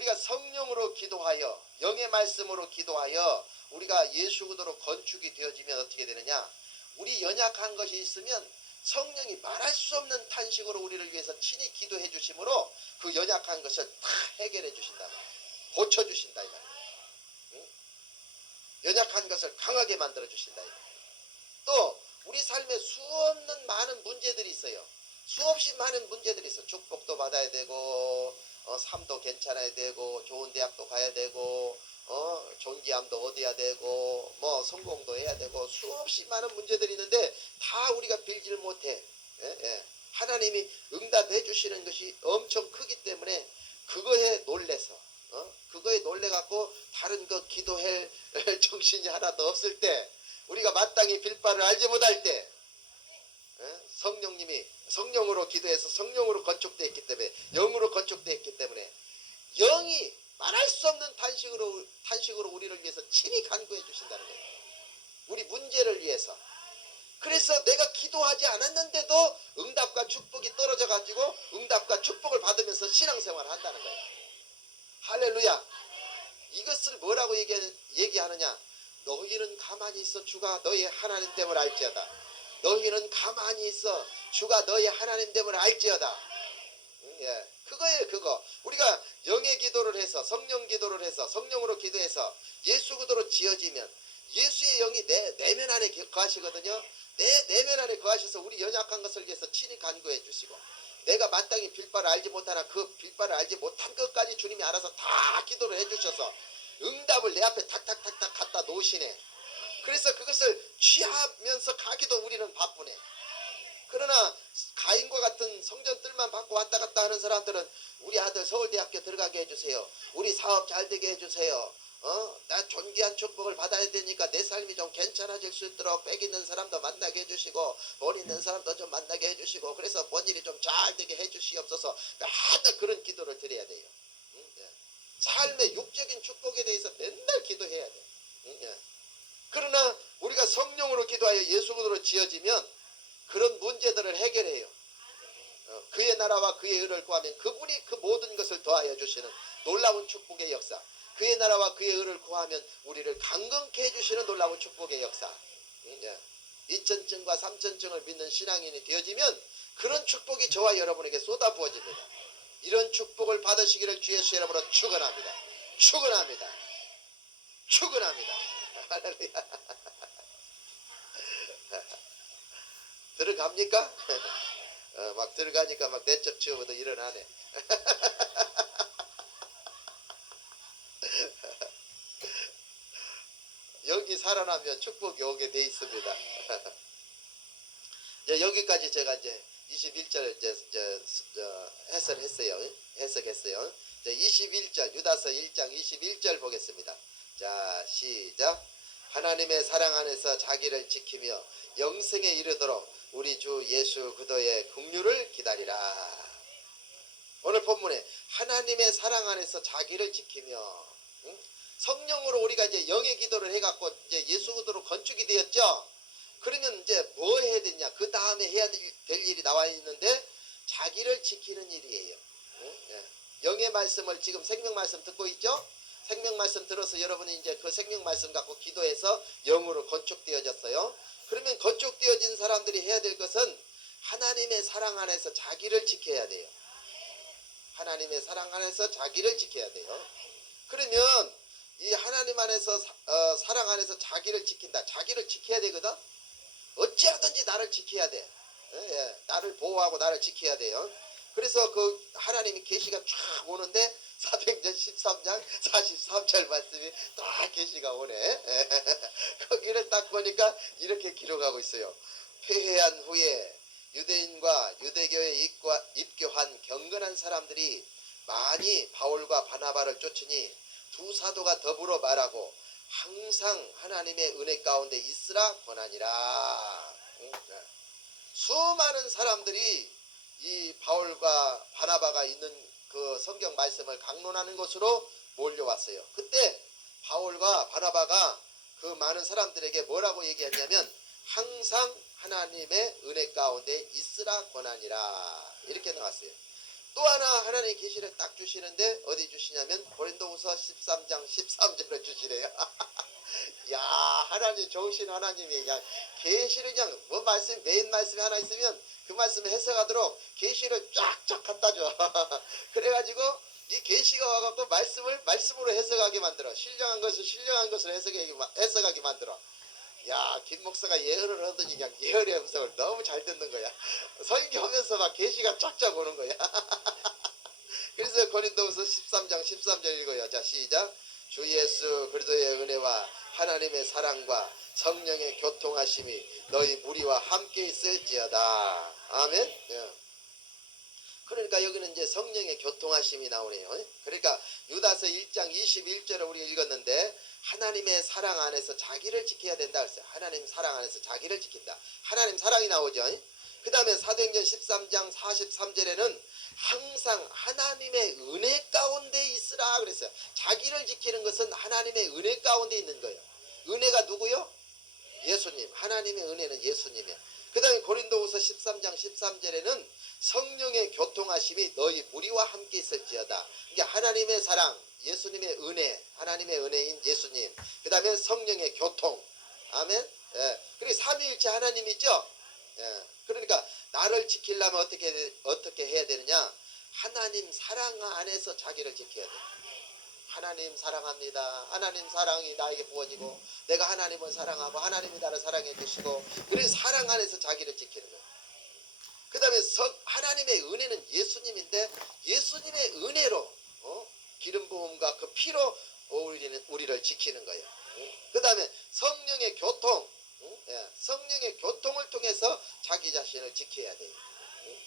우리가 성령으로 기도하여 영의 말씀으로 기도하여 우리가 예수 그리스도로 건축이 되어지면 어떻게 되느냐? 우리 연약한 것이 있으면 성령이 말할 수 없는 탄식으로 우리를 위해서 친히 기도해 주심으로 그 연약한 것을 다 해결해 주신다. 고쳐 주신다. 응? 연약한 것을 강하게 만들어 주신다. 또 우리 삶에 수없는 많은 문제들이 있어요. 수없이 많은 문제들이 있어. 축복도 받아야 되고 삶도 괜찮아야 되고 좋은 대학도 가야 되고 존귀함도 얻어야 되고 뭐 성공도 해야 되고 수없이 많은 문제들이 있는데 다 우리가 빌지를 못해. 하나님이 응답해 주시는 것이 엄청 크기 때문에 그거에 놀래서 그거에 놀래갖고 다른 거 기도할 정신이 하나도 없을 때 우리가 마땅히 빌 바를 알지 못할 때 성령님이 성령으로 기도해서 성령으로 건축되었기 때문에 영으로 건축되었기 때문에 영이 말할 수 없는 탄식으로 우리를 위해서 친히 간구해 주신다는 거예요. 우리 문제를 위해서. 그래서 내가 기도하지 않았는데도 응답과 축복이 떨어져 가지고 응답과 축복을 받으면서 신앙생활을 한다는 거예요. 할렐루야. 이것을 뭐라고 얘기하느냐? 너희는 가만히 있어 주가 너희 하나님 됨을 알지어다. 너희는 가만히 있어 주가 너희 하나님 됨을 알지어다. 그거예요. 그거. 우리가 영의 기도를 해서 성령 기도를 해서 성령으로 기도해서 예수 그리스도로 지어지면 예수의 영이 내 내면 안에 거하시거든요. 내 내면 안에 거하셔서 우리 연약한 것을 위해서 친히 간구해 주시고 내가 마땅히 빌 바를 알지 못하나 그 빌 바를 알지 못한 것까지 주님이 알아서 다 기도를 해주셔서 응답을 내 앞에 탁탁탁탁 갖다 놓으시네. 그래서 그것을 취하면서 가기도 우리는 바쁘네. 그러나 가인과 같은 성전들만 받고 왔다 갔다 하는 사람들은 우리 아들 서울대학교 들어가게 해주세요. 우리 사업 잘 되게 해주세요. 나 존귀한 축복을 받아야 되니까 내 삶이 좀 괜찮아질 수 있도록 빽 있는 사람도 만나게 해주시고 돈 있는 사람도 좀 만나게 해주시고 그래서 뭔 일이 좀 잘 되게 해주시옵소서. 맨날 그런 기도를 드려야 돼요. 삶의 육적인 축복에 대해서 맨날 기도해야 돼요. 그러나 우리가 성령으로 기도하여 예수 그리스도로 지어지면 그런 문제들을 해결해요. 그의 나라와 그의 의를 구하면 그분이 그 모든 것을 더하여 주시는 놀라운 축복의 역사. 그의 나라와 그의 의를 구하면 우리를 강건케 해주시는 놀라운 축복의 역사. 2천증과 3천증을 믿는 신앙인이 되어지면 그런 축복이 저와 여러분에게 쏟아 부어집니다. 이런 축복을 받으시기를 주 예수 이름으로 축원합니다. 축원합니다. 축원합니다. 할렐루야. 들어갑니까? 막 들어가니까 막 내적 치우고도 일어나네. 여기 살아나면 축복이 오게 돼 있습니다. 여기까지 제가 이제 21절 해석했어요. 21절 유다서 1장 21절 보겠습니다. 자, 시작. 하나님의 사랑 안에서 자기를 지키며 영생에 이르도록 우리 주 예수 그리스도의 긍휼을 기다리라. 오늘 본문에 하나님의 사랑 안에서 자기를 지키며 성령으로 우리가 이제 영의 기도를 해갖고 이제 예수 그리스도로 건축이 되었죠. 그러면 이제 뭐 해야 되냐? 그 다음에 해야 될 일이 나와 있는데 자기를 지키는 일이에요. 영의 말씀을 지금 생명 말씀 듣고 있죠? 생명 말씀 들어서 여러분이 이제 그 생명 말씀 갖고 기도해서 영으로 건축되어졌어요. 그러면 건축되어진 사람들이 해야 될 것은 하나님의 사랑 안에서 자기를 지켜야 돼요. 하나님의 사랑 안에서 자기를 지켜야 돼요. 그러면 이 하나님 안에서 사랑 안에서 자기를 지킨다. 자기를 지켜야 되거든. 어찌하든지 나를 지켜야 돼. 나를 보호하고 나를 지켜야 돼요. 그래서 그 하나님이 계시가 쫙 오는데 사도행전 13장 43절 말씀이 딱 계시가 오네. 거기를 딱 보니까 이렇게 기록하고 있어요. 폐회한 후에 유대인과 유대교에 입교한 경건한 사람들이 많이 바울과 바나바를 쫓으니 두 사도가 더불어 말하고 항상 하나님의 은혜 가운데 있으라 권하니라. 수많은 사람들이 이 바울과 바나바가 있는 그 성경 말씀을 강론하는 곳으로 몰려왔어요. 그때 바울과 바나바가 그 많은 사람들에게 뭐라고 얘기했냐면 항상 하나님의 은혜 가운데 있으라 권하니라 이렇게 나왔어요. 또 하나 하나님의 계시를 딱 주시는데 어디 주시냐면 고린도후서 13장 13절을 주시래요. 야, 하나님 좋으신 하나님이 그냥 계시를 그냥 뭐 말씀 메인 말씀이 하나 있으면 그 말씀을 해석하도록 계시를 쫙쫙 갖다 줘. 그래가지고 이 계시가 와갖고 말씀을 말씀으로 해석하게 만들어. 신령한 것을 신령한 것을 해석하게 만들어. 야, 김 목사가 예언을 하더니 그냥 예언의 음성을 너무 잘 듣는 거야. 설교하면서 막 계시가 쫙쫙 오는 거야. 그래서 고린도후서 13장 13절 읽어요. 자, 시작. 주 예수 그리스도의 은혜와 하나님의 사랑과 성령의 교통하심이 너희 무리와 함께 있을지어다. 아멘. 예. 그러니까 여기는 이제 성령의 교통하심이 나오네요. 그러니까 유다서 1장 21절을 우리 읽었는데 하나님의 사랑 안에서 자기를 지켜야 된다 그랬어요. 하나님 사랑 안에서 자기를 지킨다. 하나님 사랑이 나오죠. 그 다음에 사도행전 13장 43절에는 항상 하나님의 은혜 가운데 있으라 그랬어요. 자기를 지키는 것은 하나님의 은혜 가운데 있는 거예요. 은혜가 누구요? 예수님. 하나님의 은혜는 예수님이에요. 그 다음에 고린도후서 13장 13절에는 성령의 교통하심이 너희 무리와 함께 있을지어다. 이게 하나님의 사랑, 예수님의 은혜, 하나님의 은혜인 예수님. 그 다음에 성령의 교통. 아멘. 예. 그리고 삼위일체 하나님이죠. 예. 그러니까 나를 지키려면 어떻게 해야 되느냐? 하나님 사랑 안에서 자기를 지켜야 돼. 하나님 사랑합니다. 하나님 사랑이 나에게 부어지고 내가 하나님을 사랑하고 하나님이 나를 사랑해 주시고 그래서 사랑 안에서 자기를 지키는 거예요. 그 다음에 하나님의 은혜는 예수님인데 예수님의 은혜로 기름 부음과 그 피로 우리를 지키는 거예요. 그 다음에 성령의 교통, 성령의 교통을 통해서 자기 자신을 지켜야 돼요.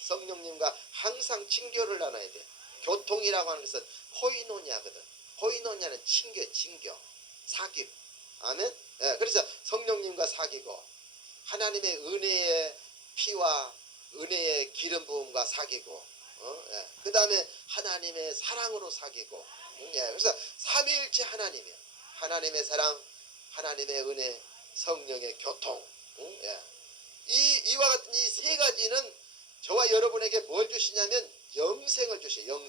성령님과 항상 친교를 나눠야 돼요. 교통이라고 하는 것은 코이노니아거든. 코이노니아는 친교, 사귑. 아멘. 그래서 성령님과 사귀고 하나님의 은혜의 피와 은혜의 기름 부음과 사귀고 그 다음에 하나님의 사랑으로 사귀고 그래서 삼위일체 하나님이에요. 하나님의 사랑, 하나님의 은혜, 성령의 교통. 이와 같은 이 세 가지는 저와 여러분에게 뭘 주시냐면 영생을 주셔요.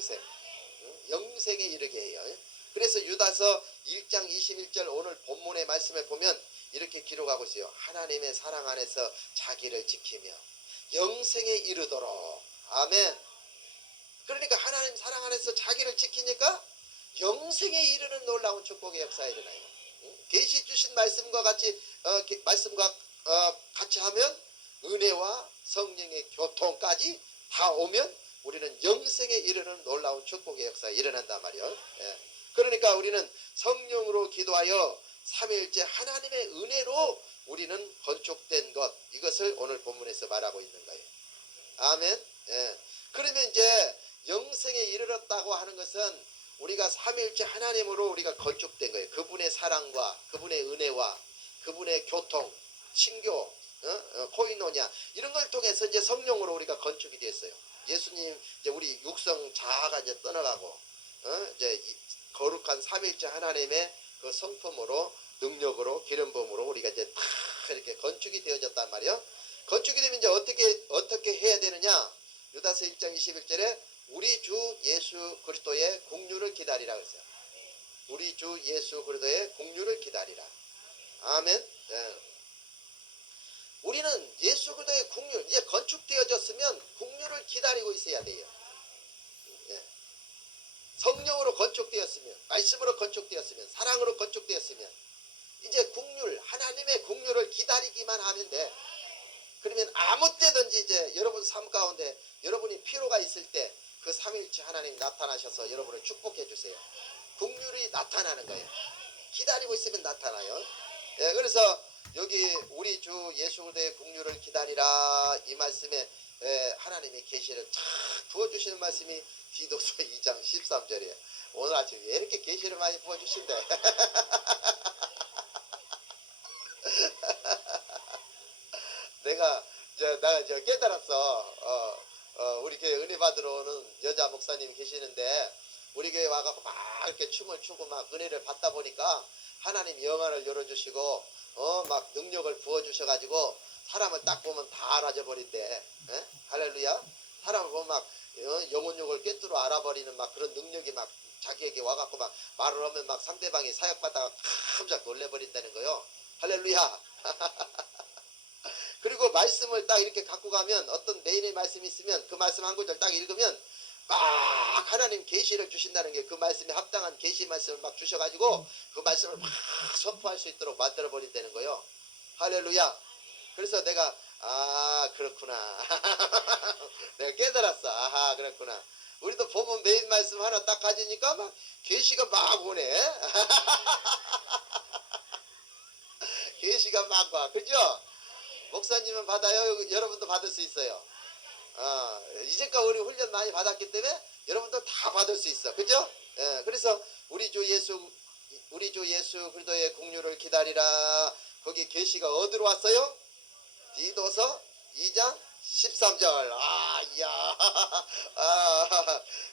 영생에 이르게 해요. 그래서 유다서 1장 21절 오늘 본문의 말씀을 보면 이렇게 기록하고 있어요. 하나님의 사랑 안에서 자기를 지키며 영생에 이르도록. 아멘. 그러니까 하나님 사랑 안에서 자기를 지키니까 영생에 이르는 놀라운 축복의 역사가 일어나요. 계시 주신 말씀과 같이 같이 하면 은혜와 성령의 교통까지 다 오면 우리는 영생에 이르는 놀라운 축복의 역사가 일어난단 말이에요. 그러니까 우리는 성령으로 기도하여 삼위일체 하나님의 은혜로 우리는 건축된 것, 이것을 오늘 본문에서 말하고 있는 거예요. 아멘. 그러면 이제 영생에 이르렀다고 하는 것은 우리가 삼위일체 하나님으로 우리가 건축된 거예요. 그분의 사랑과 그분의 은혜와 그분의 교통, 친교, 코이노냐 이런 걸 통해서 이제 성령으로 우리가 건축이 됐어요. 예수님 이제 우리 육성 자아가 이제 떠나가고 이제 거룩한 삼위일체 하나님의 그 성품으로 능력으로 기름 부음으로 우리가 이제 다 이렇게 건축이 되어졌단 말이에요. 건축이 되면 이제 어떻게 해야 되느냐? 유다서 1장 21절에 우리 주 예수 그리스도의 국류를 기다리라 그랬어요. 우리 주 예수 그리스도의 국류를 기다리라. 아멘. 우리는 예수 그리스도의 국류 이제 건축되어졌으면 국류를 기다리고 있어야 돼요. 성령으로 건축되었으면, 말씀으로 건축되었으면, 사랑으로 건축되었으면 이제 국률, 하나님의 국률을 기다리기만 하면 돼. 그러면 아무 때든지 이제 여러분 삶 가운데 여러분이 필요가 있을 때 그 삼위일체 하나님 나타나셔서 여러분을 축복해 주세요. 국률이 나타나는 거예요. 기다리고 있으면 나타나요. 그래서 여기 우리 주 예수 그리스도의 국률을 기다리라 이 말씀에 하나님의 계시를 쫙 부어주시는 말씀이 디도서 2장 13절이에요. 오늘 아침 왜 이렇게 계시를 많이 부어주신대? 내가 깨달았어. 우리 교회 은혜 받으러 오는 여자 목사님이 계시는데 우리 교회 와갖고 막 이렇게 춤을 추고 막 은혜를 받다 보니까 하나님 영안을 열어주시고 막 능력을 부어주셔가지고 사람을 딱 보면 다 알아져 버린대. 할렐루야. 사람을 보면 막 영혼욕을 꿰뚫어 알아버리는 막 그런 능력이 막 자기에게 와갖고 막 말을 하면 막 상대방이 사역받다가 깜짝 놀래버린다는 거요. 할렐루야. 그리고 말씀을 딱 이렇게 갖고 가면 어떤 메인의 말씀이 있으면 그 말씀 한 구절 딱 읽으면 막 하나님 계시를 주신다는 게 그 말씀에 합당한 계시 말씀을 막 주셔가지고 그 말씀을 막 선포할 수 있도록 만들어 버린다는 거요. 할렐루야. 그래서 내가 그렇구나. 내가 깨달았어. 아하, 그렇구나. 우리도 보면 메인 말씀 하나 딱 가지니까 막 계시가 막 오네. 계시가 막 와. 그죠? 목사님은 받아요. 여러분도 받을 수 있어요. 이제까지 우리 훈련 많이 받았기 때문에 여러분도 다 받을 수 있어. 그죠? 예, 그래서 우리 주 예수 그리스도의 공유를 기다리라. 거기 계시가 어디로 왔어요? 디도서 2장 13절.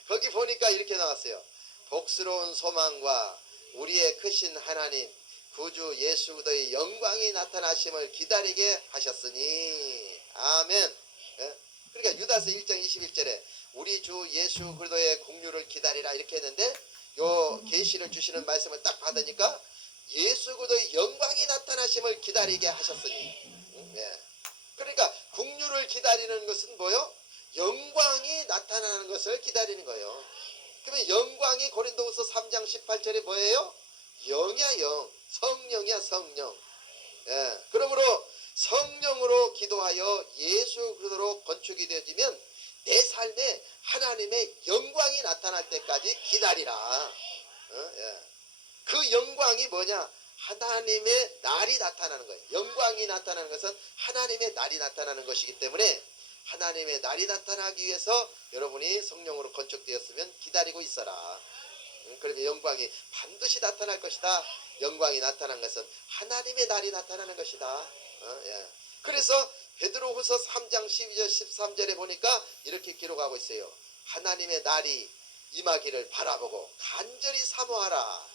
거기 보니까 이렇게 나왔어요. 복스러운 소망과 우리의 크신 하나님 구주 예수 그리스도의 영광이 나타나심을 기다리게 하셨으니. 아멘. 예? 그러니까 유다서 1장 21절에 우리 주 예수 그리스도의 공유를 기다리라 이렇게 했는데 요 계시를 주시는 말씀을 딱 받으니까 예수 그리스도의 영광이 나타나심을 기다리게 하셨으니. 예. 그러니까 공유를 기다리는 것은 뭐요? 영광이 나타나는 것을 기다리는 거예요. 그러면 영광이 고린도후서 3장 18절에 뭐예요? 영이야 영. 성령이야 성령. 예. 그러므로 성령으로 기도하여 예수 그리스도로 건축이 되어지면 내 삶에 하나님의 영광이 나타날 때까지 기다리라. 예. 그 영광이 뭐냐? 하나님의 날이 나타나는 거예요. 영광이 나타나는 것은 하나님의 날이 나타나는 것이기 때문에 하나님의 날이 나타나기 위해서 여러분이 성령으로 건축되었으면 기다리고 있어라. 그러면 영광이 반드시 나타날 것이다. 영광이 나타난 것은 하나님의 날이 나타나는 것이다. 예. 그래서 베드로후서 3장 12절 13절에 보니까 이렇게 기록하고 있어요. 하나님의 날이 임하기를 바라보고 간절히 사모하라.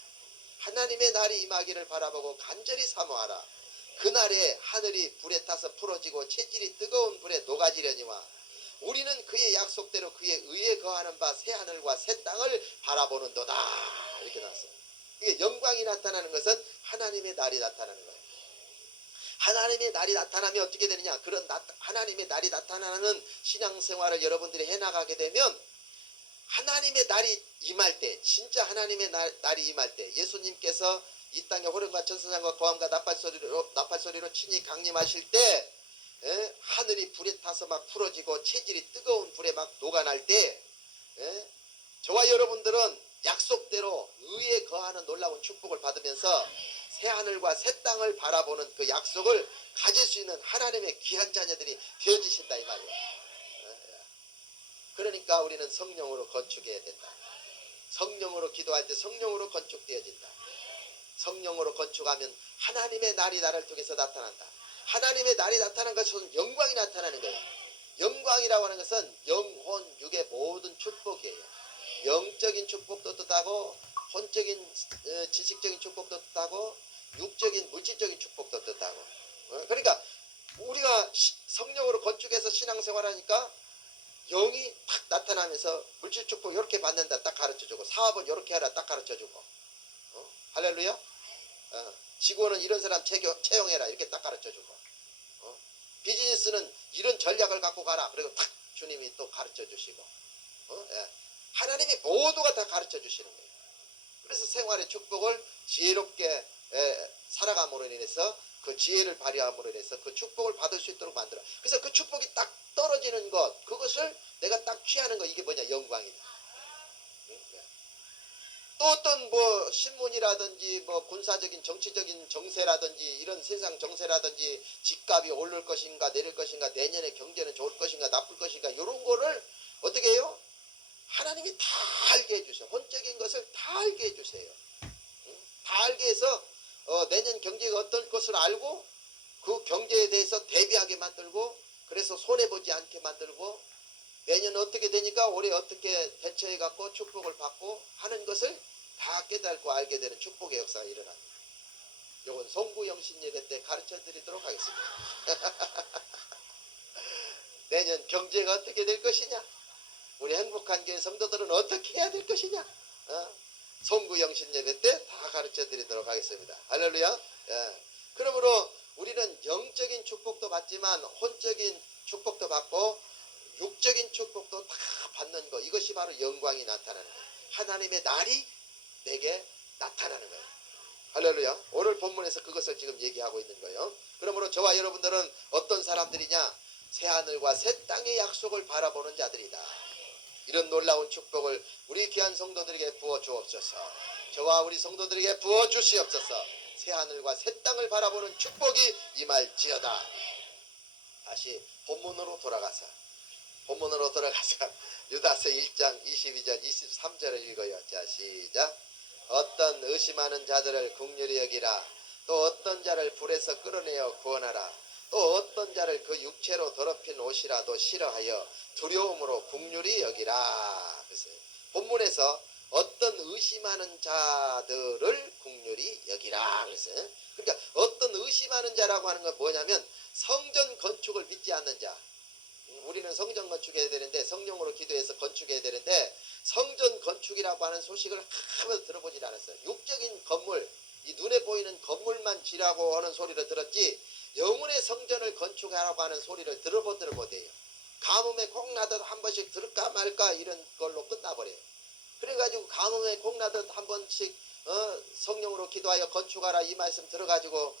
하나님의 날이 임하기를 바라보고 간절히 사모하라. 그날에 하늘이 불에 타서 풀어지고 체질이 뜨거운 불에 녹아지려니와 우리는 그의 약속대로 그의 의에 거하는 바 새 하늘과 새 땅을 바라보는도다. 이렇게 나왔어요. 이게 영광이 나타나는 것은 하나님의 날이 나타나는 거예요. 하나님의 날이 나타나면 어떻게 되느냐? 그런 하나님의 날이 나타나는 신앙생활을 여러분들이 해나가게 되면 하나님의 날이 임할 때, 진짜 하나님의 날이 임할 때, 예수님께서 이 땅에 호련과 천사장과 고함과 나팔소리로 친히 강림하실 때, 하늘이 불에 타서 막 풀어지고 체질이 뜨거운 불에 막 녹아날 때, 저와 여러분들은 약속대로 의에 거하는 놀라운 축복을 받으면서 새 하늘과 새 땅을 바라보는 그 약속을 가질 수 있는 하나님의 귀한 자녀들이 되어지신다 이 말이에요. 그러니까 우리는 성령으로 건축해야 된다. 성령으로 기도할 때 성령으로 건축되어진다. 성령으로 건축하면 하나님의 날이 나를 통해서 나타난다. 하나님의 날이 나타난 것은 영광이 나타나는 거예요. 영광이라고 하는 것은 영혼, 육의 모든 축복이에요. 영적인 축복도 뜻하고 혼적인 지식적인 축복도 뜻하고 육적인 물질적인 축복도 뜻하고. 그러니까 우리가 성령으로 건축해서 신앙생활하니까 영이 탁 나타나면서 물질 축복 이렇게 받는다 딱 가르쳐주고 사업은 이렇게 하라 딱 가르쳐주고 할렐루야. 직원은 이런 사람 채용해라 이렇게 딱 가르쳐주고 비즈니스는 이런 전략을 갖고 가라 그리고 탁 주님이 또 가르쳐주시고 하나님이 모두가 다 가르쳐주시는 거예요. 그래서 생활의 축복을 지혜롭게 살아감으로 인해서 그 지혜를 발휘함으로 인해서 그 축복을 받을 수 있도록 만들어. 그래서 그 축복이 딱 떨어지는 것, 그것을 내가 딱 취하는 것, 이게 뭐냐? 영광이다. 또 어떤 뭐 신문이라든지 뭐 군사적인 정치적인 정세라든지 이런 세상 정세라든지 집값이 오를 것인가 내릴 것인가 내년에 경제는 좋을 것인가 나쁠 것인가 이런 거를 어떻게 해요? 하나님이 다 알게 해주세요. 혼적인 것을 다 알게 해주세요. 다 알게 해서 내년 경제가 어떨 것을 알고 그 경제에 대해서 대비하게 만들고 그래서 손해보지 않게 만들고 내년 어떻게 되니까 올해 어떻게 대처해 갖고 축복을 받고 하는 것을 다 깨닫고 알게 되는 축복의 역사가 일어납니다. 이건 송구영신 예배 때 가르쳐 드리도록 하겠습니다. 내년 경제가 어떻게 될 것이냐, 우리 행복한 교회 성도들은 어떻게 해야 될 것이냐, 송구 영신 예배 때 다 가르쳐 드리도록 하겠습니다. 할렐루야. 예. 그러므로 우리는 영적인 축복도 받지만 혼적인 축복도 받고 육적인 축복도 다 받는 것, 이것이 바로 영광이 나타나는 거예요. 하나님의 날이 내게 나타나는 거예요. 할렐루야. 오늘 본문에서 그것을 지금 얘기하고 있는 거예요. 그러므로 저와 여러분들은 어떤 사람들이냐? 새하늘과 새 땅의 약속을 바라보는 자들이다. 이런 놀라운 축복을 우리 귀한 성도들에게 부어 주옵소서. 저와 우리 성도들에게 부어 주시옵소서. 새하늘과 새 땅을 바라보는 축복이 임할지어다. 다시 본문으로 돌아가서 유다서 1장 22절 23절을 읽어요. 자, 시작. 어떤 의심하는 자들을 긍휼히 여기라. 또 어떤 자를 불에서 끌어내어 구원하라. 또 어떤 자를 그 육체로 더럽힌 옷이라도 싫어하여 두려움으로 긍휼히 여기라. 그래서 본문에서 어떤 의심하는 자들을 긍휼히 여기라. 그랬어요. 그러니까 어떤 의심하는 자라고 하는 건 뭐냐면 성전 건축을 믿지 않는 자. 우리는 성전 건축해야 되는데, 성령으로 기도해서 건축해야 되는데 성전 건축이라고 하는 소식을 하나도 들어보질 않았어요. 육적인 건물, 이 눈에 보이는 건물만 지라고 하는 소리를 들었지 영혼의 성전을 건축하라고 하는 소리를 들어보더라 못해요. 가뭄에 콩 나듯 한 번씩 들을까 말까 이런 걸로 끝나버려요. 그래가지고 가뭄에 콩 나듯 한 번씩 성령으로 기도하여 건축하라 이 말씀 들어가지고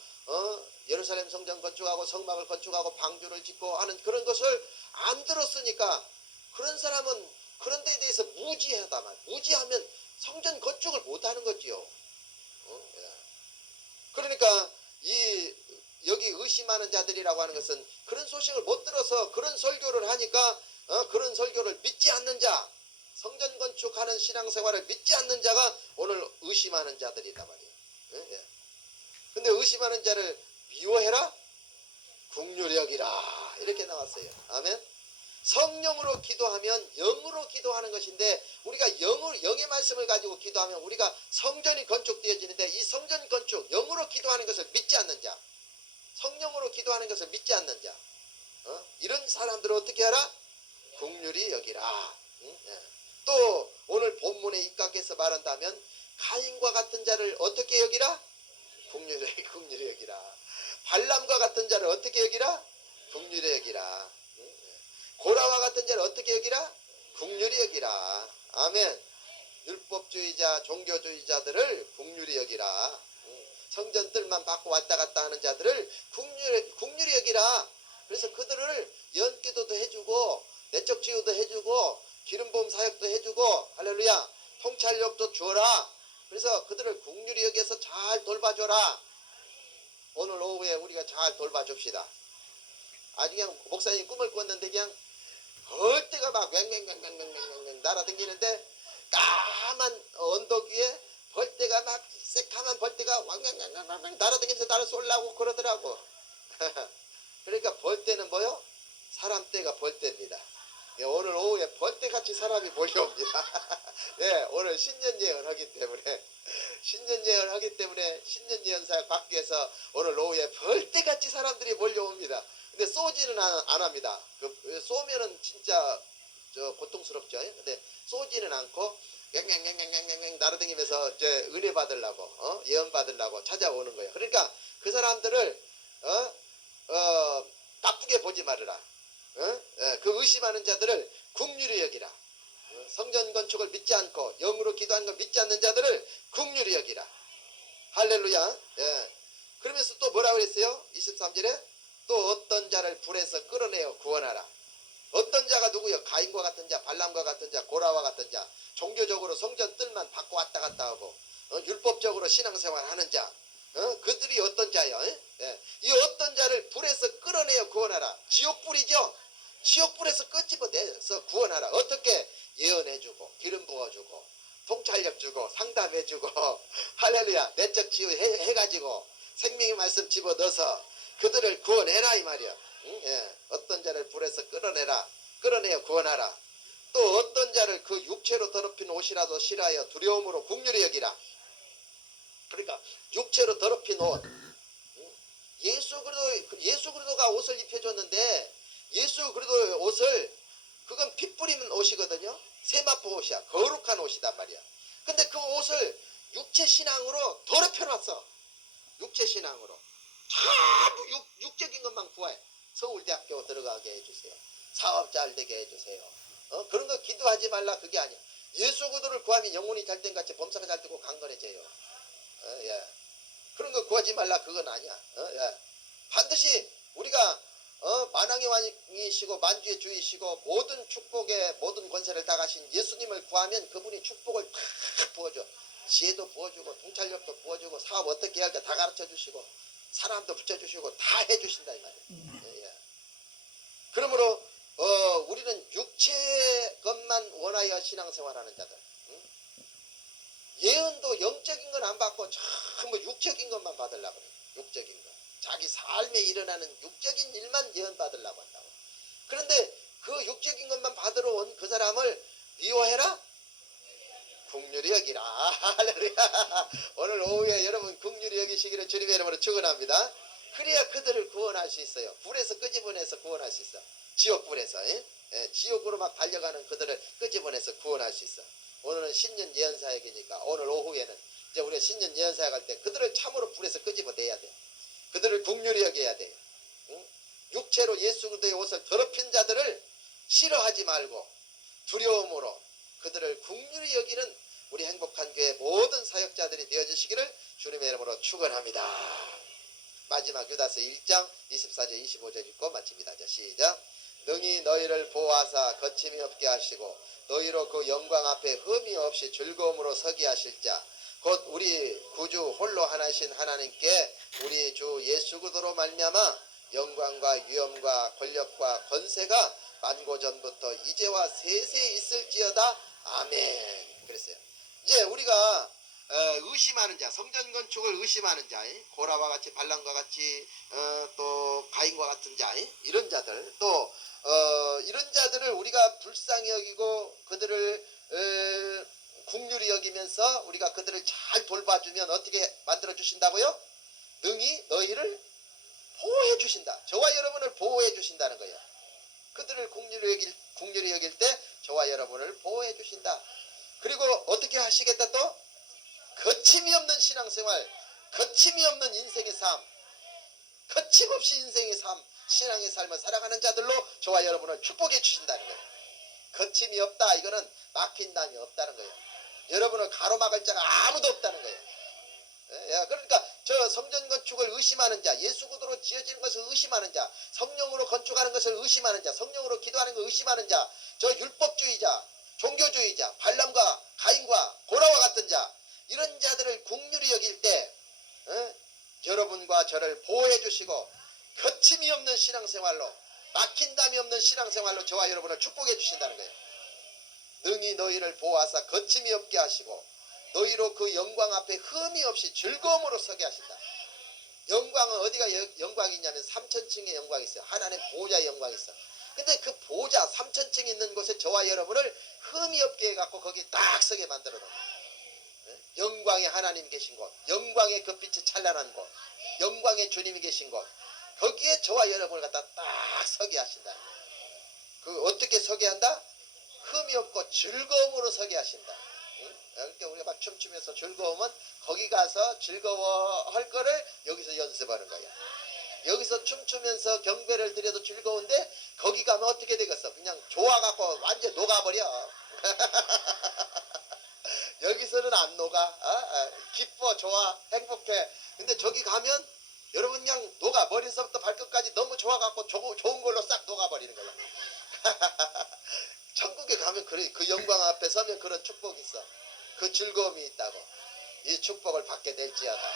예루살렘 성전 건축하고 성막을 건축하고 방주를 짓고 하는 그런 것을 안 들었으니까 그런 사람은 그런 데에 대해서 무지하다만, 무지하면 성전 건축을 못하는 거지요. 그러니까 여기 의심하는 자들이라고 하는 것은 그런 소식을 못 들어서 그런 설교를 하니까 그런 설교를 믿지 않는 자, 성전 건축하는 신앙생활을 믿지 않는 자가 오늘 의심하는 자들이단 말이에요. 근데 의심하는 자를 미워해라, 긍휼히 여기라, 이렇게 나왔어요. 아멘. 성령으로 기도하면 영으로 기도하는 것인데, 우리가 영의 말씀을 가지고 기도하면 우리가 성전이 건축되어지는데, 이 성전 건축, 영으로 기도하는 것을 믿지 않는 자, 성령으로 기도하는 것을 믿지 않는 자, 이런 사람들을 어떻게 하라? 긍휼히 여기라. 또 오늘 본문에 입각해서 말한다면 가인과 같은 자를 어떻게 여기라? 긍휼히 여기라. 발람과 같은 자를 어떻게 여기라? 긍휼히 여기라. 고라와 같은 자를 어떻게 여기라? 긍휼히 여기라. 아멘. 율법주의자, 종교주의자들을 긍휼히 여기라. 성전 뜰만 받고 왔다 갔다 하는 자들을 긍휼히 여기라. 그래서 그들을 연기도도 해주고 내적 치유도 해주고 기름부음 사역도 해주고, 할렐루야, 통찰력도 주어라. 그래서 그들을 긍휼히 여기서 잘 돌봐줘라. 오늘 오후에 우리가 잘 돌봐줍시다. 아주 그냥 목사님 꿈을 꿨는데 그냥 벌떼가 막 왱왱왱왱왱 날아다니는데, 까만 언덕 위에 벌떼가 막 새카만 벌떼가 왕왕왕왕 날아다니면서 나를 쏠라고 그러더라고. 그러니까 벌떼는 뭐요? 사람 떼가 벌떼입니다. 예, 오늘 오후에 벌떼같이 사람이 몰려옵니다. 예, 오늘 신년 예언하기 때문에 신년 예언사역 밖에서 오늘 오후에 벌떼같이 사람들이 몰려옵니다. 근데 쏘지는 안 합니다. 쏘면은 진짜 고통스럽죠. 근데 쏘지는 않고 갱갱갱갱갱갱 날아다니면서 이제 은혜 받으려고 예언 받으려고 찾아오는 거예요. 그러니까 그 사람들을 나쁘게 보지 말으라. 그 의심하는 자들을 긍휼히 여기라. 성전 건축을 믿지 않고 영으로 기도하는 걸 믿지 않는 자들을 긍휼히 여기라. 할렐루야. 그러면서 또 뭐라고 그랬어요? 23절에 또 어떤 자를 불에서 끌어내어 구원하라. 어떤 자가 누구요? 가인과 같은 자, 발람과 같은 자, 고라와 같은 자, 종교적으로 성전 뜰만 받고 왔다 갔다 하고 율법적으로 신앙생활 하는 자, 그들이 어떤 자요? 이 어떤 자를 불에서 끌어내어 구원하라. 지옥불이죠. 지옥불에서 끄집어내서 구원하라. 어떻게? 예언해주고 기름 부어주고 통찰력 주고 상담해주고 할렐루야, 내적 치유 해가지고 생명의 말씀 집어넣어서 그들을 구원해라 이 말이야. 어떤 자를 불에서 끌어내어 구원하라. 또 어떤 자를 그 육체로 더럽힌 옷이라도 싫어하여 두려움으로 긍휼히 여기라. 그러니까 육체로 더럽힌 옷, 예수 그리스도가 옷을 입혀줬는데, 예수 그리스도의 옷을, 그건 피 뿌리는 옷이거든요. 세마포 옷이야. 거룩한 옷이단 말이야. 근데 그 옷을 육체 신앙으로 더럽혀놨어. 육체 신앙으로 전부 육적인 것만 구해. 서울대학교 들어가게 해주세요. 사업 잘 되게 해주세요. 그런 거 기도하지 말라, 그게 아니야. 예수 구도를 구하면 영혼이 잘된 같이 범사가 잘 되고 강건해져요. 예. 그런 거 구하지 말라, 그건 아니야. 예. 반드시 우리가 만왕의 왕이시고 만주의 주이시고 모든 축복의 모든 권세를 다 가신 예수님을 구하면 그분이 축복을 다 부어줘. 지혜도 부어주고 통찰력도 부어주고 사업 어떻게 해야 할까 다 가르쳐주시고 사람도 붙여주시고 다 해주신다 이 말이에요. 예, 예. 그러므로 우리는 육체의 것만 원하여 신앙생활하는 자들, 응? 예언도 영적인 건 안 받고 전부 육적인 것만 받으려고 그래요. 육적인 것, 자기 삶에 일어나는 육적인 일만 예언 받으려고 한다고. 그런데 그 육적인 것만 받으러 온 그 사람을 미워해라? 긍휼히 여기라. 할렐루야. 오늘 오후에 여러분 긍휼히 여기시기를 주님의 이름으로 축원합니다. 그래야 그들을 구원할 수 있어요. 불에서 끄집어내서 구원할 수 있어. 지옥불에서. 지옥으로 막 달려가는 그들을 끄집어내서 구원할 수 있어. 오늘은 신년 예언사역이니까 오늘 오후에는 이제 우리가 신년 예언사역 할 때 그들을 참으로 불에서 끄집어내야 돼. 그들을 긍휼히 여겨야 돼요. 응? 육체로 예수 그리스도의 옷을 더럽힌 자들을 싫어하지 말고 두려움으로 그들을 긍휼히 여기는 우리 행복한 교회 모든 사역자들이 되어주시기를 주님의 이름으로 축원합니다. 마지막 유다서 1장 24절 25절 읽고 마칩니다. 자, 시작. 능히 너희를 보호하사 거침이 없게 하시고 너희로 그 영광 앞에 흠이 없이 즐거움으로 서게 하실 자 곧 우리 구주 홀로 하나신 하나님께 우리 주 예수 그리스도로 말미암아 영광과 위엄과 권력과 권세가 만고전부터 이제와 세세 있을지어다. 아멘. 그랬어요. 이제 우리가 의심하는 자, 성전 건축을 의심하는 자, 고라와 같이 발람과 같이 또 가인과 같은 자, 이런 자들, 또 이런 자들을 우리가 불쌍히 여기고 그들을 긍휼히 여기면서 우리가 그들을 잘 돌봐주면 어떻게 만들어 주신다고요? 능히 너희를 보호해 주신다. 저와 여러분을 보호해 주신다는 거예요. 그들을 긍휼히 여길 때 저와 여러분을 보호해 주신다. 그리고 어떻게 하시겠다 또? 거침이 없는 신앙생활, 거침이 없는 인생의 삶, 거침없이 인생의 삶, 신앙의 삶을 살아가는 자들로 저와 여러분을 축복해 주신다는 거예요. 거침이 없다, 이거는 막힌 담이 없다는 거예요. 여러분을 가로막을 자가 아무도 없다는 거예요. 그러니까 저 성전 건축을 의심하는 자, 예수 그리스도로 지어지는 것을 의심하는 자, 성령으로 건축하는 것을 의심하는 자, 성령으로 기도하는 것을 의심하는 자, 저 율법주의자, 종교주의자, 발람과 가인과 고라와 같은 자, 이런 자들을 긍휼히 여길 때 여러분과 저를 보호해 주시고 거침이 없는 신앙생활로, 막힌 담이 없는 신앙생활로 저와 여러분을 축복해 주신다는 거예요. 능히 너희를 보호하사 거침이 없게 하시고 너희로 그 영광 앞에 흠이 없이 즐거움으로 서게 하신다. 영광은 어디가 영광이 있냐면 3000층의 영광이 있어요. 하나님 보호자의 영광이 있어. 근데 그 보호자 3000층이 있는 곳에 저와 여러분을 흠이 없게 해갖고 거기 딱 서게 만들어 놓은 거예요. 영광의 하나님 계신 곳, 영광의 그 빛이 찬란한 곳, 영광의 주님이 계신 곳, 거기에 저와 여러분을 갖다 딱 서게 하신다. 그 어떻게 서게 한다? 흠이 없고 즐거움으로 서게 하신다. 그러니까 우리가 막 춤추면서 즐거움은 거기 가서 즐거워할 거를 여기서 연습하는 거야. 여기서 춤추면서 경배를 드려도 즐거운데 거기 가면 어떻게 되겠어? 그냥 좋아갖고 완전 녹아버려. 여기서는 안 녹아. 기뻐, 좋아, 행복해. 근데 저기 가면 여러분 그냥 녹아. 머리서부터 발끝까지 너무 좋아갖고 좋은 걸로 싹 녹아버리는 거야. 천국에 가면 그 영광 앞에 서면 그런 축복이 있어. 그 즐거움이 있다고. 이 축복을 받게 될지어다.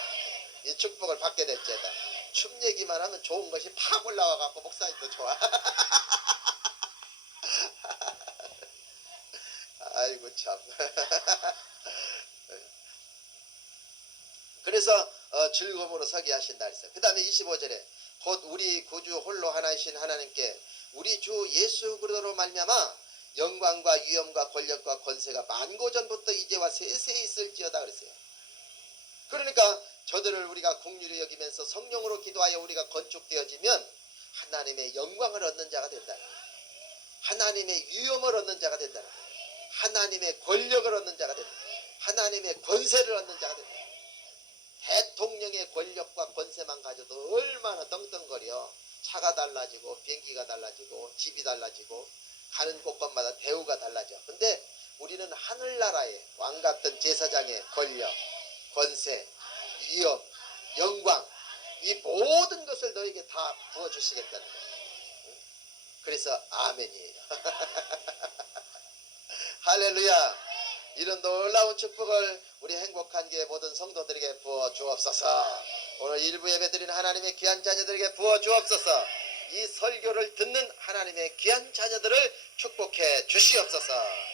이 축복을 받게 될지어다. 춤 얘기만 하면 좋은 것이 팍 올라와갖고 목사님도 좋아. 아이고 참. 그래서 즐거움으로 서게 하신다 했어요. 그 다음에 25절에 곧 우리 구주 홀로 하나이신 하나님께 우리 주 예수 그리스도로 말미암아 영광과 위엄과 권력과 권세가 만고전부터 이제와 세세히 있을지어다 그랬어요. 그러니까 저들을 우리가 긍휼히 여기면서 성령으로 기도하여 우리가 건축되어지면 하나님의 영광을 얻는 자가 된다. 하나님의 위엄을 얻는 자가 된다. 하나님의 권력을 얻는 자가 된다. 하나님의 권세를 얻는 자가 된다. 대통령의 권력과 권세만 가져도 얼마나 떵떵거려. 차가 달라지고 비행기가 달라지고 집이 달라지고 가는 곳곳마다 대우가 달라져. 근데 우리는 하늘나라의 왕같은 제사장의 권력, 권세, 위엄, 영광, 이 모든 것을 너에게 다 부어주시겠다는 거예요. 그래서 아멘이에요. 할렐루야. 이런 놀라운 축복을 우리 행복한 교회 모든 성도들에게 부어 주옵소서. 오늘 일부 예배드린 하나님의 귀한 자녀들에게 부어 주옵소서. 이 설교를 듣는 하나님의 귀한 자녀들을 축복해 주시옵소서.